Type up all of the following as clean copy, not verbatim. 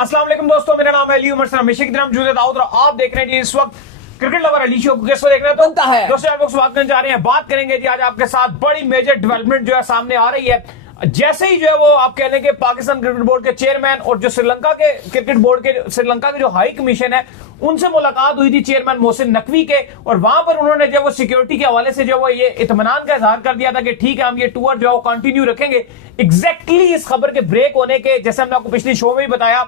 अस्सलाम वालेकुम दोस्तों, मेरा नाम है अली उमर सर, हमेशा की तरह मौजूद दाऊद और आप देख रहे हैं जी इस वक्त क्रिकेट लवर अली शो को। किसको देख रहे हैं बनता है दोस्तों, आप लोग बात करने जा रहे हैं, बात करेंगे जी आज आपके साथ बड़ी मेजर डेवलपमेंट जो है सामने आ रही है। जैसे ही जो है वो आप कह लें कि पाकिस्तान क्रिकेट बोर्ड के चेयरमैन और जो श्रीलंका के क्रिकेट बोर्ड के श्रीलंका के जो हाई कमीशन है उनसे मुलाकात हुई थी चेयरमैन मोहसिन नकवी के, और वहां पर उन्होंने जो वो सिक्योरिटी के हवाले से जो वो ये इत्मीनान का इजहार कर दिया था कि ठीक है हम ये टूर जो है वो कंटिन्यू रखेंगे। एग्जैक्टली इस खबर के ब्रेक होने के जैसे हमने आपको पिछली शो में भी बताया,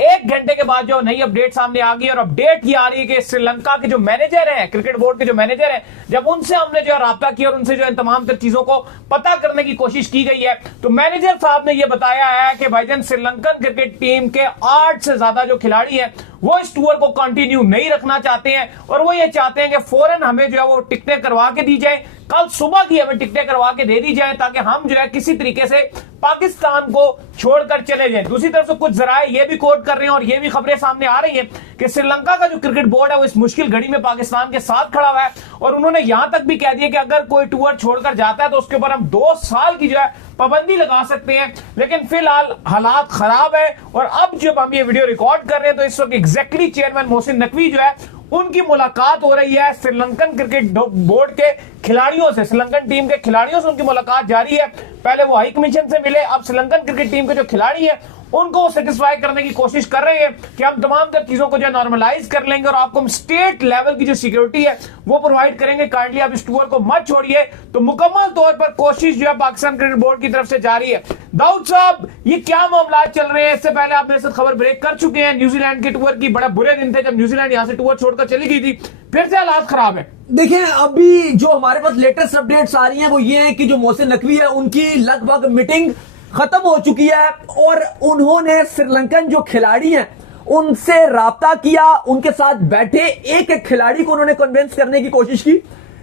1 घंटे के बाद जो नई अपडेट सामने आ गई, और अपडेट ये आ रही है कि श्रीलंका के जो मैनेजर हैं, क्रिकेट बोर्ड के जो मैनेजर हैं, जब उनसे हमने जो है राब्ता किया और उनसे जो है तमाम तर चीजों को पता करने की कोशिश की गई है, तो मैनेजर साहब ने यह बताया है कि भाईजान श्रीलंकन क्रिकेट टीम के 8 से ज्यादा जो खिलाड़ी हैं वो इस टूर को कंटिन्यू नहीं रखना चाहते हैं, और वो ये चाहते हैं कि फौरन हमें जो है वो टिकटें करवा के दी जाए, कल सुबह की हमें टिकटें करवा के दे दी जाए ताकि हम जो है किसी तरीके से पाकिस्तान को छोड़कर चले जाएं। दूसरी तरफ से कुछ जराए ये भी कोट कर रहे हैं और ये भी खबरें सामने आ रही हैं कि श्रीलंका का जो क्रिकेट बोर्ड है वो इस मुश्किल घड़ी में पाकिस्तान के साथ खड़ा हुआ है, और उन्होंने यहां तक भी कह दिया कि अगर कोई टूर छोड़कर जाता है तो उसके ऊपर हम 2 साल की जो है पाबंदी लगा सकते हैं। लेकिन फिलहाल हालात खराब है, और अब जब हम ये वीडियो रिकॉर्ड कर रहे हैं तो इस वक्त एग्जैक्टली चेयरमैन मोहसिन नकवी जो है उनकी मुलाकात हो रही है श्रीलंकन क्रिकेट बोर्ड के खिलाड़ियों से, श्रीलंकन टीम के खिलाड़ियों से उनकी मुलाकात जारी है। पहले वो हाई कमीशन से मिले, अब श्रीलंकन क्रिकेट टीम के जो खिलाड़ी हैं उनको सेटिस्फाई करने की कोशिश कर रहे हैं कि हम तमाम तर चीजों को जो नॉर्मलाइज कर लेंगे और आपको हम स्टेट लेवल की जो सिक्योरिटी है वो प्रोवाइड करेंगे। काइंडली आप इस टूर को मत छोड़िए। तो मुकम्मल तौर पर कोशिश जो है पाकिस्तान क्रिकेट बोर्ड की तरफ से जारी है। दाऊद साहब, ये क्या मामला चल रहे हैं? इससे पहले आप मेरे साथ खबर ब्रेक कर चुके हैं न्यूजीलैंड के टूर की, बड़ा बुरे दिन थे जब न्यूजीलैंड यहां से टूर छोड़कर चली गई थी, फिर से हालात खराब है। देखिए, अभी जो हमारे पास लेटेस्ट अपडेट्स आ रही हैं वो ये है कि जो मोहसिन नकवी है उनकी लगभग मीटिंग खत्म हो चुकी है, और उन्होंने श्रीलंकन जो खिलाड़ी हैं उनसे राब्ता किया, उनके साथ बैठे, एक एक खिलाड़ी को उन्होंने कन्विंस करने की कोशिश की,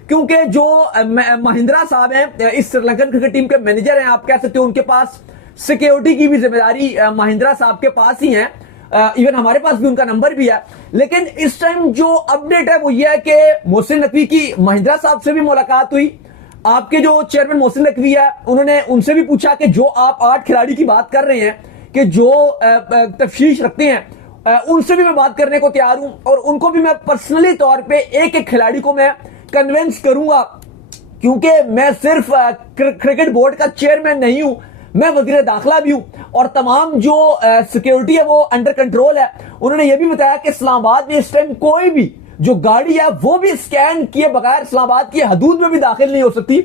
क्योंकि जो महिंद्रा साहब हैं इस श्रीलंकन क्रिकेट टीम के मैनेजर हैं, आप कह सकते हो उनके पास सिक्योरिटी की भी जिम्मेदारी महिंद्रा साहब के पास ही है। इवन हमारे पास भी उनका नंबर भी है। लेकिन इस टाइम जो अपडेट है वो ये है कि मोहसिन नकवी की महिंद्रा साहब से भी मुलाकात हुई। आपके जो चेयरमैन मोहसिन नकवी है उन्होंने उनसे भी पूछा कि जो आप 8 खिलाड़ी की बात कर रहे हैं कि जो तफ्शीश रखते हैं, उनसे भी मैं बात करने को तैयार हूं, और उनको भी मैं पर्सनली तौर पे एक एक खिलाड़ी को मैं कन्विंस करूंगा, क्योंकि मैं सिर्फ क्रिकेट बोर्ड का चेयरमैन नहीं हूं, मैं वजीर दाखिला भी हूं, और तमाम जो सिक्योरिटी है वो अंडर कंट्रोल है। उन्होंने ये भी बताया कि इस्लामाबाद में इस टाइम कोई भी जो गाड़ी है वो भी स्कैन किए बगैर इस्लामाबाद की हदूद में भी दाखिल नहीं हो सकती।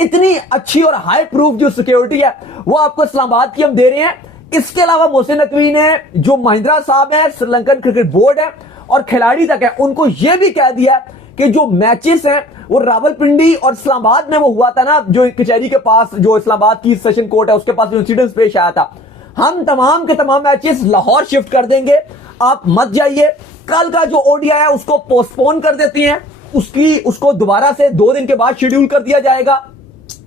इतनी अच्छी और हाई प्रूफ जो सिक्योरिटी है वो आपको इस्लामाबाद की हम दे रहे हैं। इसके अलावा मोहसिन नकवी ने जो महिंद्रा साहब है, श्रीलंकन क्रिकेट बोर्ड है और खिलाड़ी तक है, उनको यह भी कह दिया कि जो मैचेस हैं वो रावलपिंडी और इस्लामाबाद में वो हुआ था ना, जो कचहरी के पास जो इस्लामाबाद की सेशन कोर्ट है उसके पास जो इंसिडेंट पेश आया था, हम तमाम के तमाम मैचेस लाहौर शिफ्ट कर देंगे, आप मत जाइए। कल का जो ओडीआई है उसको पोस्टपोन कर देती हैं, उसको दोबारा से 2 दिन के बाद शेड्यूल कर दिया जाएगा।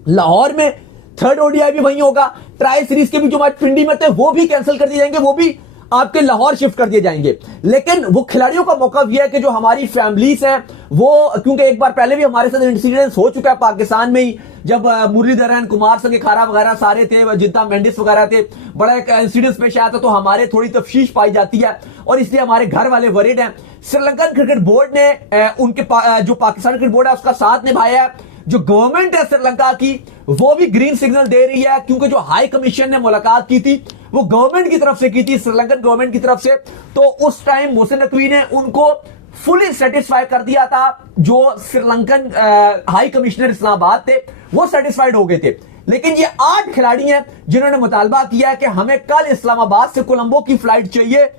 लाहौर में 3rd ओडीआई भी वहीं होगा। ट्राई सीरीज के भी जो मैच पिंडी में थे वो भी कैंसिल कर दिए जाएंगे, वो भी आपके लाहौर शिफ्ट कर दिए जाएंगे। लेकिन वो खिलाड़ियों का मौका भी है कि जो हमारी फैमिलीज हैं वो, क्योंकि एक बार पहले भी हमारे साथ इंसिडेंस हो चुका है पाकिस्तान में ही, जब मुरलीधरन, कुमार संगकारा वगैरह सारे थे, जिद्दा मेंडिस वगैरह थे, बड़ा एक इंसिडेंस पेश आया था, तो हमारे थोड़ी तफ्शीश पाई जाती है और इसलिए हमारे घर वाले वरीड हैं। श्रीलंकन क्रिकेट बोर्ड ने उनके जो पाकिस्तान क्रिकेट बोर्ड है उसका साथ निभाया है। जो गवर्नमेंट है श्रीलंका की वो भी ग्रीन सिग्नल दे रही है, क्योंकि जो हाई कमीशन ने मुलाकात की थी वो गवर्नमेंट की तरफ से की थी, श्रीलंकन गवर्नमेंट की तरफ से, तो उस टाइम मोहसिन नकवी ने उनको फुली सेटिस्फाई कर दिया था। जो श्रीलंकन हाई कमिश्नर इस्लामाबाद थे वो सेटिस्फाइड हो गए थे। लेकिन ये 8 खिलाड़ी हैं जिन्होंने मुतालबा किया है कि हमें कल इस्लामाबाद से कोलंबो की फ्लाइट चाहिए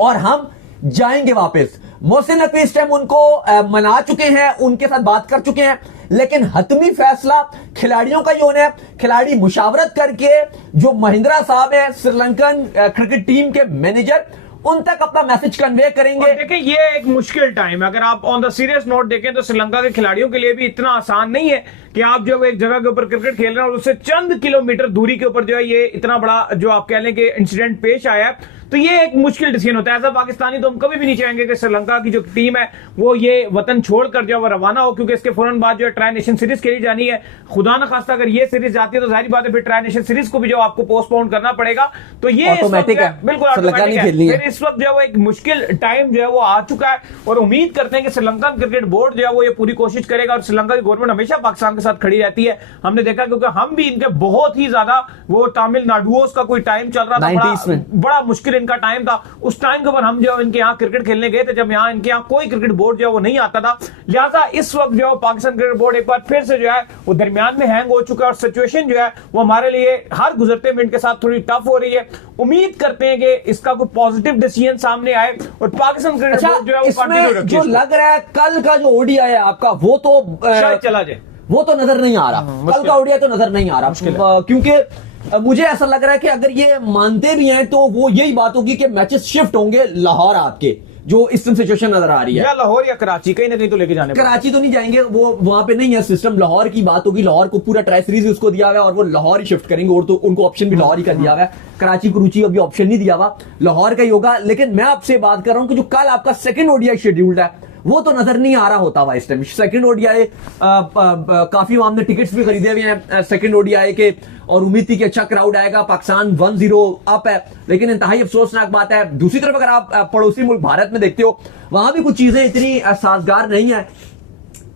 और हम जाएंगे वापस। मोहसिन नकवी इस टाइम उनको मना चुके हैं, उनके साथ बात कर चुके हैं, लेकिन हतमी फैसला खिलाड़ियों का ही होना है। खिलाड़ी मुशावरत करके जो महिंद्रा साहब है श्रीलंकन क्रिकेट टीम के मैनेजर, उन तक अपना मैसेज कन्वे करेंगे। देखिए, ये एक मुश्किल टाइम है। अगर आप ऑन द सीरियस नोट देखें तो श्रीलंका के खिलाड़ियों के लिए भी इतना आसान नहीं है कि आप जब एक जगह के ऊपर क्रिकेट खेल रहे हैं और उससे चंद किलोमीटर दूरी के ऊपर जो है ये इतना बड़ा जो आप कह लें कि इंसिडेंट पेश आया है, तो ये एक मुश्किल डिसीजन होता है। एज अ पाकिस्तानी तो हम कभी भी नहीं चाहेंगे कि श्रीलंका की जो टीम है वो ये वतन छोड़कर जो है वो रवाना हो, क्योंकि इसके फौरन बाद जो है ट्राई नेशन सीरीज खेली जानी है। खुदा न खास्ता अगर ये सीरीज जाती है तो जाहिर बात है फिर ट्राई नेशन सीरीज को भी जो आपको पोस्टपोन करना पड़ेगा। तो ये ऑटोमेटिक है, बिल्कुल ऑटोमेटिक है। फिर इस वक्त जो है वो एक मुश्किल टाइम जो है वो आ चुका है, और उम्मीद करते हैं कि श्रीलंकन क्रिकेट बोर्ड जो है वो ये पूरी कोशिश करेगा। और श्रीलंका की गवर्नमेंट हमेशा पाकिस्तान के साथ खड़ी रहती है, हमने देखा, क्योंकि हम भी इनके बहुत ही ज्यादा वो तमिलनाडुओं का कोई टाइम चल रहा था, बड़ा मुश्किल इनका टाइम था। उस टाइम के ऊपर हम जो इनके यहाँ क्रिकेट खेलने गए थे, जब यहाँ इनके यहाँ कोई क्रिकेट बोर्ड जो है वो नहीं आता था। लिहाजा इस वक्त जो है पाकिस्तान क्रिकेट बोर्ड एक बार फिर से जो है वो दरमियान में हैंग हो चुका है, और सिचुएशन जो है वो हमारे लिए हर गुजरते मिनट के साथ थोड़ी टफ हो रही है। उम्मीद करते हैं कि इसका कोई पॉजिटिव डिसीजन सामने आए और पाकिस्तान क्रिकेट बोर्ड जो है वो कंटिन्यू रखे। जो लग रहा है कल का जो ओडीआई है आपका, वो तो शायद चला जाए, वो तो नजर नहीं आ रहा। कल का ओडीआई तो नजर नहीं आ रहा, क्योंकि मुझे ऐसा लग रहा है कि अगर ये मानते भी हैं तो वो यही बात होगी कि मैचेस शिफ्ट होंगे लाहौर आपके, जो इस टाइम सिचुएशन नजर आ रही है, या लाहौर या कराची, कहीं ना कहीं तो लेके जाने। कराची तो नहीं जाएंगे, वो वहां पे नहीं है सिस्टम। लाहौर की बात होगी, लाहौर को पूरा ट्राई सीरीज उसको दिया हुआ है और वो लाहौर ही शिफ्ट करेंगे, और तो उनको ऑप्शन भी लाहौर ही का दिया हुआ है। कराची कुरुची अभी ऑप्शन नहीं दिया हुआ, लाहौर का ही होगा। लेकिन मैं आपसे बात कर रहा हूं कि जो कल आपका सेकंड ओडीआई शेड्यूल्ड है वो तो नजर नहीं आ रहा होता हुआ इस टाइम। सेकंड ओडीआई काफी हमने टिकट्स भी खरीदे हुए हैं सेकंड ओडीआई के, और उम्मीद थी कि अच्छा क्राउड आएगा। पाकिस्तान 1-0 अप है, लेकिन इंतहाई अफसोसनाक बात है। दूसरी तरफ अगर आप पड़ोसी मुल्क भारत में देखते हो, वहां भी कुछ चीजें इतनी साजगार नहीं है।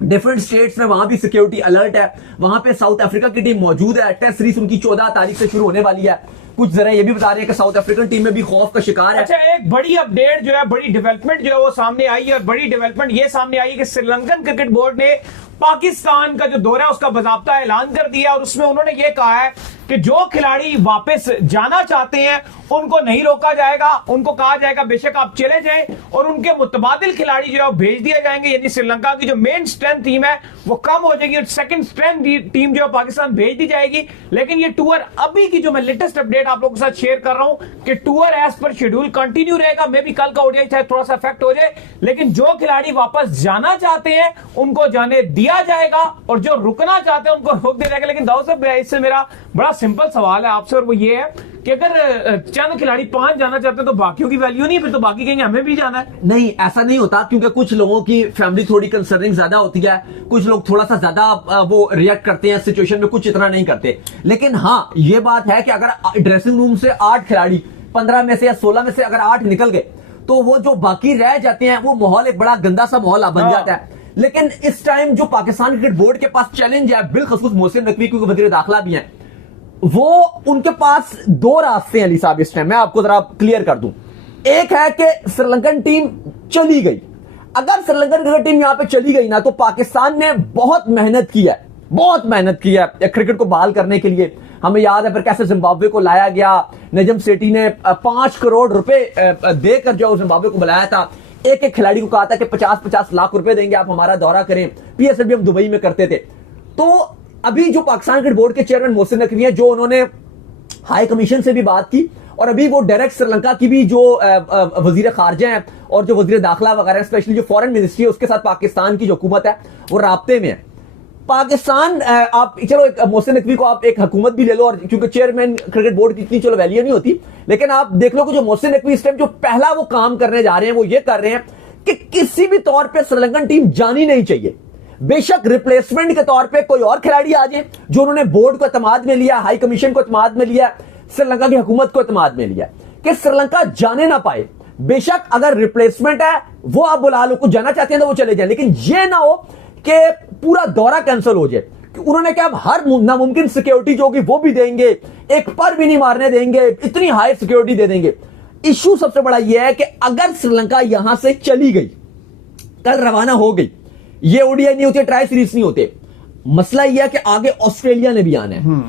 डिफरेंट स्टेट्स में वहां भी सिक्योरिटी अलर्ट है। वहां पे साउथ अफ्रीका की टीम मौजूद है, टेस्ट सीरीज उनकी 14 तारीख से शुरू होने वाली है। कुछ जरा ये भी बता रहे हैं कि साउथ अफ्रीकन टीम में भी खौफ का शिकार है। अच्छा, एक बड़ी अपडेट जो है, बड़ी डेवलपमेंट जो है वो सामने आई है, और बड़ी डेवलपमेंट ये सामने आई है कि श्रीलंकन क्रिकेट बोर्ड ने पाकिस्तान का जो दौरा है उसका बाकायदा ऐलान कर दिया, और उसमें उन्होंने ये कहा है कि जो खिलाड़ी वापस जाना चाहते हैं उनको नहीं रोका जाएगा, उनको कहा जाएगा बेशक आप चले जाएं, और उनके मुतबादिल खिलाड़ी जो है भेज दिए जाएंगे। यानी श्रीलंका की जो मेन स्ट्रेंथ टीम है वो कम हो जाएगी, और सेकंड स्ट्रेंथ टीम जो है पाकिस्तान भेज दी जाएगी। लेकिन ये टूर अभी की जो मैं लेटेस्ट अपडेट आप लोगों के साथ शेयर कर रहा हूं कि tour as per schedule continue रहेगा। मे भी कल का ओडीआई चाहे थोड़ा सा इफेक्ट हो जाए, लेकिन जो खिलाड़ी वापस जाना चाहते हैं उनको जाने दिया जाएगा, और जो रुकना चाहते हैं उनको रोक दिया जाएगा। लेकिन दाऊद साहब, इससे मेरा बड़ा सिंपल सवाल है आपसे, और वो ये है कि अगर चंद खिलाड़ी 5 जाना चाहते हैं तो बाकियों की वैल्यू नहीं, फिर तो बाकी कहेंगे हमें भी जाना है। नहीं, ऐसा नहीं होता, क्योंकि कुछ लोगों की फैमिली थोड़ी कंसर्निंग ज्यादा होती है, कुछ लोग थोड़ा सा ज्यादा वो रिएक्ट करते हैं सिचुएशन में, कुछ इतना नहीं करते। लेकिन हाँ, ये बात है कि अगर ड्रेसिंग रूम से 8 खिलाड़ी 15 में से या 16 में से अगर 8 निकल गए, तो वो जो बाकी रह जाते हैं वो माहौल एक बड़ा गंदा सा माहौल बन जाता है। लेकिन इस टाइम जो पाकिस्तान क्रिकेट बोर्ड के पास चैलेंज है, बिलखसूस मोहसिन नकवी, क्योंकि वजीर दाखिला भी है, वो उनके पास 2 रास्ते हैं अली साहब इस टाइम। मैं आपको जरा क्लियर कर दूं। एक है कि श्रीलंकन टीम चली गई। अगर श्रीलंकन क्रिकेट टीम यहां पे चली गई ना, तो पाकिस्तान ने बहुत मेहनत की है, बहुत मेहनत की है क्रिकेट को बहाल करने के लिए। हमें याद है फिर कैसे जिम्बाब्वे को लाया गया, नजम सेठी ने 5 करोड़ रुपए देकर जो जिम्बाब्वे को बुलाया था। एक एक खिलाड़ी को कहा था कि 50-50 लाख रुपए देंगे आप हमारा दौरा करें। पीएसएल भी हम दुबई में करते थे। तो अभी जो पाकिस्तान क्रिकेट बोर्ड के चेयरमैन मोहसिन नकवी हैं, जो उन्होंने हाई कमीशन से भी बात की, और अभी वो डायरेक्ट श्रीलंका की भी जो वजीर खारजा हैं और जो वजीर दाखिला वगैरह, स्पेशली जो फॉरेन मिनिस्ट्री है, उसके साथ पाकिस्तान की जो हुकूमत है वो राब्ते में है। पाकिस्तान, आप चलो मोहसिन नकवी को आप एक हुकूमत भी ले लो, और क्योंकि चेयरमैन क्रिकेट बोर्ड की इतनी चलो वैल्यू नहीं होती, लेकिन आप देख लो कि जो मोहसिन नकवी इस टाइम जो पहला वो काम करने जा रहे हैं वो ये कर रहे हैं कि किसी भी तौर पर श्रीलंकन टीम जानी नहीं चाहिए। बेशक रिप्लेसमेंट के तौर पे कोई और खिलाड़ी आ जाए, जो उन्होंने बोर्ड को एतमाद में लिया, हाई कमीशन को एतमाद में लिया, श्रीलंका की हुकूमत को एतमाद में लिया, कि श्रीलंका जाने ना पाए। बेशक अगर रिप्लेसमेंट है वो आप बुला लो, कुछ जाना चाहते हैं तो वो चले जाए, लेकिन ये ना हो कि पूरा दौरा कैंसिल हो जाए। उन्होंने क्या, हर नामुमकिन सिक्योरिटी जो होगी वो भी देंगे, एक पर भी नहीं मारने देंगे, इतनी हाई सिक्योरिटी दे देंगे। इश्यू सबसे बड़ा यह है कि अगर श्रीलंका यहां से चली गई, कल रवाना हो गई, ये ओडीआई नहीं होते, ट्राई सीरीज नहीं होते, मसला यह है कि आगे ऑस्ट्रेलिया ने भी आना है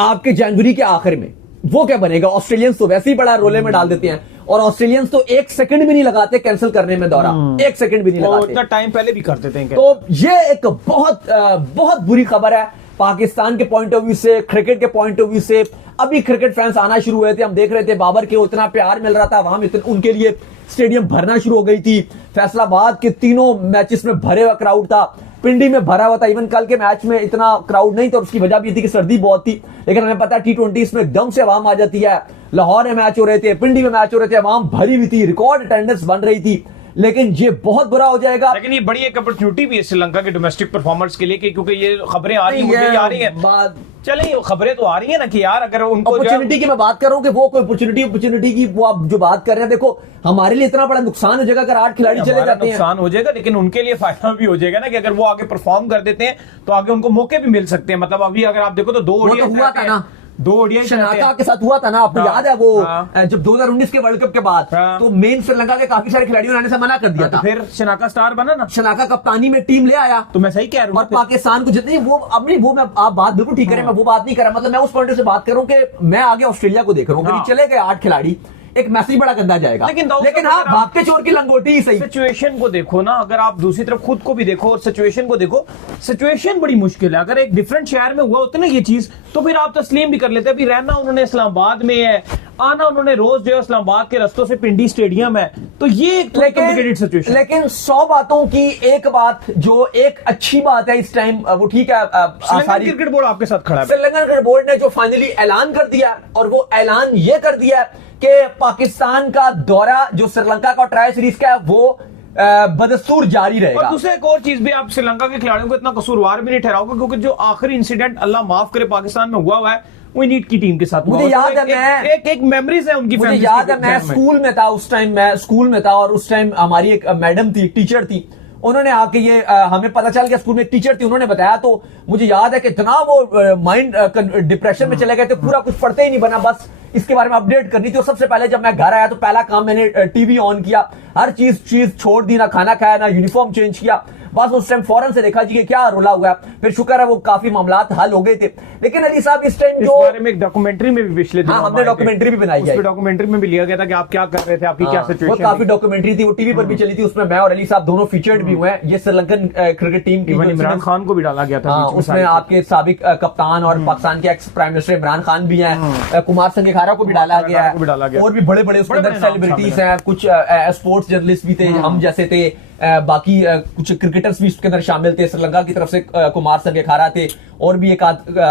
आपके जनवरी के आखिर में। वो क्या बनेगा? ऑस्ट्रेलियंस तो वैसे ही बड़ा रोले में डाल देते हैं, और ऑस्ट्रेलियंस तो 1 सेकंड भी नहीं लगाते कैंसिल करने में दौरा, 1 सेकंड भी नहीं लगाते। इतना टाइम पहले भी कर देते हैं। तो ये एक बहुत बुरी खबर है पाकिस्तान के पॉइंट ऑफ व्यू से, क्रिकेट के पॉइंट ऑफ व्यू से। अभी क्रिकेट फैंस आना शुरू हुए थे, हम देख रहे थे बाबर के इतना प्यार मिल रहा था, वहां उनके लिए स्टेडियम भरना शुरू हो गई थी। फैसलाबाद के तीनों मैचेस में भरे हुआ क्राउड था, पिंडी में भरा हुआ था। इवन कल के मैच में इतना क्राउड नहीं था, उसकी वजह भी थी कि सर्दी बहुत थी, लेकिन हमें पता है T20 इसमें एकदम से आवाम आ जाती है, लाहौर में मैच हो रहे थे, पिंडी में मैच हो रहे थे, आवाम भरी हुई थी, रिकॉर्ड अटेंडेंस बन रही थी। लेकिन ये बहुत बुरा हो जाएगा। लेकिन ये बड़ी एक अपॉर्चुनिटी भी है श्रीलंका के डोमेस्टिक परफॉर्मेंस के लिए क्योंकि ये खबरें आ रही हैं, आ रही हैं, चलिए खबरें तो आ रही है ना कि यार अगर उनको अपॉर्चुनिटी की मैं बात कर रहा हूं कि वो कोई अपॉर्चुनिटी की वो आप जो बात कर रहे हैं, देखो हमारे लिए इतना बड़ा नुकसान हो जाएगा अगर 8 खिलाड़ी चले जाते हैं। नुकसान हो जाएगा, लेकिन उनके लिए फायदा भी हो जाएगा ना कि अगर वो आगे परफॉर्म कर देते हैं तो आगे उनको मौके भी मिल सकते हैं। मतलब अभी अगर आप देखो तो 2 ओडीआई हुआ था ना, 2 ओडीआई शनाका के साथ हुआ था ना, आपको याद है वो जब 2019 के वर्ल्ड कप के बाद तो मेन श्रीलंका के काफी सारे खिलाड़ियों ने आने से मना कर दिया था। फिर शनाका स्टार बना ना, शनाका कप्तानी में टीम ले आया। तो मैं सही कह रहा हूं। और पाकिस्तान को जितनी वो अब नहीं, वो मैं आप बात बिल्कुल ठीक करें, मैं वो बात नहीं कर रहा। मतलब मैं उस पॉइंट से बात कर रहा हूं कि मैं आगे ऑस्ट्रेलिया को देख रहा हूं, चले गए 8 खिलाड़ी, एक मैसेज बड़ा गंदा जाएगा। लेकिन हाँ, भाग के चोर की लंगोटी ही सही। सिचुएशन को देखो ना, अगर आप दूसरी तरफ खुद को भी देखो और सिचुएशन को देखो, सिचुएशन बड़ी मुश्किल है। अगर एक डिफरेंट शहर में हुआ होता ना ये चीज तो फिर आप तस्लीम भी कर लेते। अभी रहना उन्होंने इस्लामाबाद में है, आना उन्होंने रोज जो है इस्लामाबाद के रस्तों से पिंडी स्टेडियम है, तो ये एक कॉम्प्लिकेटेड सिचुएशन। लेकिन 100 बातों की एक बात जो एक अच्छी बात है इस टाइम, वो ठीक है, श्रीलंकन क्रिकेट बोर्ड आपके साथ खड़ा है। श्रीलंकन क्रिकेट बोर्ड ने जो फाइनली ऐलान कर दिया, और वो ऐलान ये कर दिया कि पाकिस्तान का दौरा जो श्रीलंका का ट्रायल सीरीज का है वो बदस्तूर जारी रहेगा। और दूसरा एक और चीज भी, आप श्रीलंका के खिलाड़ियों को इतना कसूरवार भी नहीं ठहराओगे क्योंकि जो आखिरी इंसिडेंट अल्लाह माफ करे पाकिस्तान में हुआ है वो नीट की टीम के साथ। मुझे याद है, मैं एक मेमोरीज है उनकी। मुझे याद है मैं स्कूल में था उस टाइम, मैं स्कूल में था और उस टाइम हमारी एक मैडम थी, टीचर थी, उन्होंने आके ये हमें पता चल गया, स्कूल में एक टीचर थी, उन्होंने बताया, तो मुझे याद है कि इतना वो माइंड डिप्रेशन में चले गए थे, पूरा कुछ पढ़ते ही नहीं बना, बस इसके बारे में अपडेट करनी थी। और सबसे पहले जब मैं घर आया तो पहला काम मैंने टीवी ऑन किया, हर चीज छोड़ दी, ना खाना खाया ना यूनिफॉर्म चेंज किया, बस उस टाइम फौरन से देखा जी कि क्या रोला हुआ है। फिर शुक्र है वो काफी मामलात हल हो गए थे। लेकिन अली साहब इस टाइम जो बारे में एक डॉक्यूमेंटरी में भी पिछले दिनों हमने डॉक्यूमेंट्री भी बनाई है, डॉक्यूमेंट्री में भी लिया गया था कि आप क्या कर रहे थे, आपकी क्या सिचुएशन। वो काफी डॉक्यूमेंट्री थी, वो टीवी पर भी चली थी, उसमें मैं और अली साहब दोनों फीचर्ड भी हुए हैं। ये श्रीलंकन क्रिकेट टीम की, इमरान खान को भी डाला गया था उसमें, आपके साबिक कप्तान और पाकिस्तान के ex prime minister Imran Khan भी हैं, कुमार संगकारा को भी डाला गया है, और भी बड़े बड़े उसके अंदर सेलिब्रिटीज हैं, कुछ स्पोर्ट्स जर्नलिस्ट भी थे, हम जैसे थे, बाकी कुछ क्रिकेटर्स भी उसके अंदर शामिल थे, श्रीलंका की तरफ से कुमार संगकारा थे, और भी एक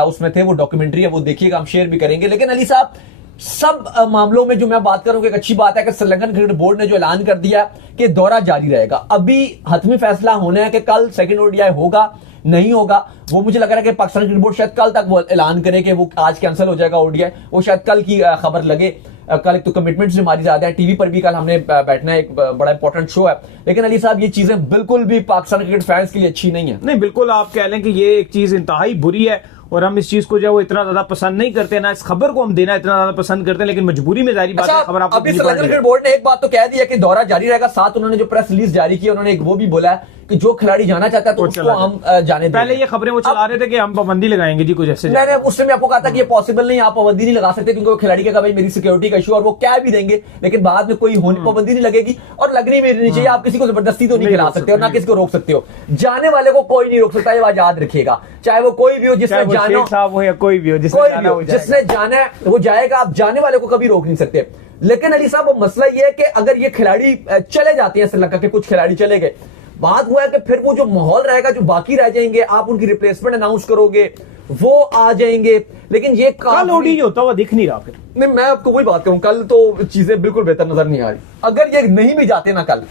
उसमें थे। वो डॉक्यूमेंट्री है, वो देखिएगा, हम शेयर भी करेंगे। लेकिन अली साहब सब मामलों में जो मैं बात करूं, एक अच्छी बात है कि श्रीलंकन क्रिकेट बोर्ड ने जो ऐलान कर दिया कि दौरा जारी रहेगा। अभी हतमी फैसला होना है कि कल सेकंड ओडीआई होगा नहीं होगा, वो मुझे लग रहा है कि पाकिस्तान क्रिकेट बोर्ड शायद कल तक वो ऐलान करे कि वो आज कैंसिल हो जाएगा ओडीआई, वो शायद कल की खबर लगे। कल एक तो कमिटमेंट्स भी हमारी ज्यादा है, टीवी पर भी कल हमने बैठना है, एक बड़ा इंपॉर्टेंट शो है। लेकिन अली साहब ये चीजें बिल्कुल भी पाकिस्तान क्रिकेट फैंस के लिए अच्छी नहीं है। नहीं, बिल्कुल आप कह लें कि ये एक चीज इंतहाई बुरी है और हम इस चीज को जो वो इतना ज्यादा पसंद नहीं करते, ना इस खबर को हम देना इतना ज्यादा पसंद करते हैं, लेकिन मजबूरी में जारी बात है खबर आपको। अभी श्रीलंकन क्रिकेट बोर्ड ने एक बात तो कह दी है कि दौरा जारी रहेगा, साथ उन्होंने जो प्रेस रिलीज जारी की, उन्होंने एक वो भी बोला है कि जो खिलाड़ी जाना चाहता है तो उसको हम जाने दें। पहले ये खबरें वो चला रहे थे कि हम पाबंदी लगाएंगे जी कुछ ऐसे। मैंने उस टाइम आपको कहा था कि ये पॉसिबल नहीं, आप पाबंदी नहीं लगा सकते क्योंकि वो खिलाड़ी का भाई मेरी सिक्योरिटी का इशू, और वो क्या भी देंगे, लेकिन बाद में कोई होने पाबंदी नहीं लगेगी और लगनी भी नहीं चाहिए। आप किसी को जबरदस्ती तो नहीं खिला सकते और ना किसी को रोक सकते हो, जाने वाले को कोई नहीं रोक सकता, ये बात याद रखिएगा, चाहे वो कोई भी हो, जिसने जाना हो या कोई भी हो, जिसने जाना है वो जाएगा, आप जाने वाले को कभी रोक नहीं सकते। लेकिन अली साहब वो मसला ये है कि अगर ये खिलाड़ी चले जाते हैं, श्रीलंका के कुछ खिलाड़ी चले गए, बात हुआ है कि फिर वो जो माहौल रहेगा, जो बाकी रह जाएंगे, आप उनकी रिप्लेसमेंट अनाउंस करोगे, वो आ जाएंगे। लेकिन ये कल ओडीआई होता हुआ दिख नहीं रहा। फिर नहीं, मैं आपको वही बात करूं, कल तो चीजें बिल्कुल बेहतर नजर नहीं आ रही। अगर ये नहीं भी जाते ना कल,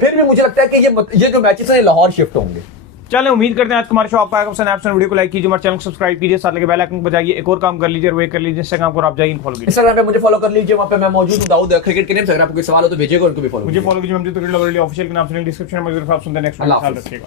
फिर भी मुझे लगता है कि ये जो मैचेस हैं लाहौर शिफ्ट होंगे। चलें, उम्मीद करते हैं आज हमारे शो आपको आएगा पसंद। आप वीडियो को लाइक कीजिए, हमारे चैनल को सब्सक्राइब कीजिए, साथ लगे बेल आइकन को बजाइए। एक और काम कर लीजिए, वो कर लीजिए, इंस्टाग्राम पर आप जाइए फॉलो कीजिए, इंस्टाग्राम पे मुझे फॉलो कर लीजिए, वहां पे मैं मौजूद हूं दाऊद क्रिकेट के नेम से। अगर आपको कोई सवाल हो तो भेजिएगा, उनको भी फॉलो मुझे फॉलो कीजिए। हम ऑफिशियल के नाम से डिस्क्रिप्शन में आप सुनते हैं। नेक्स्ट वीडियो ख्याल रखिएगा।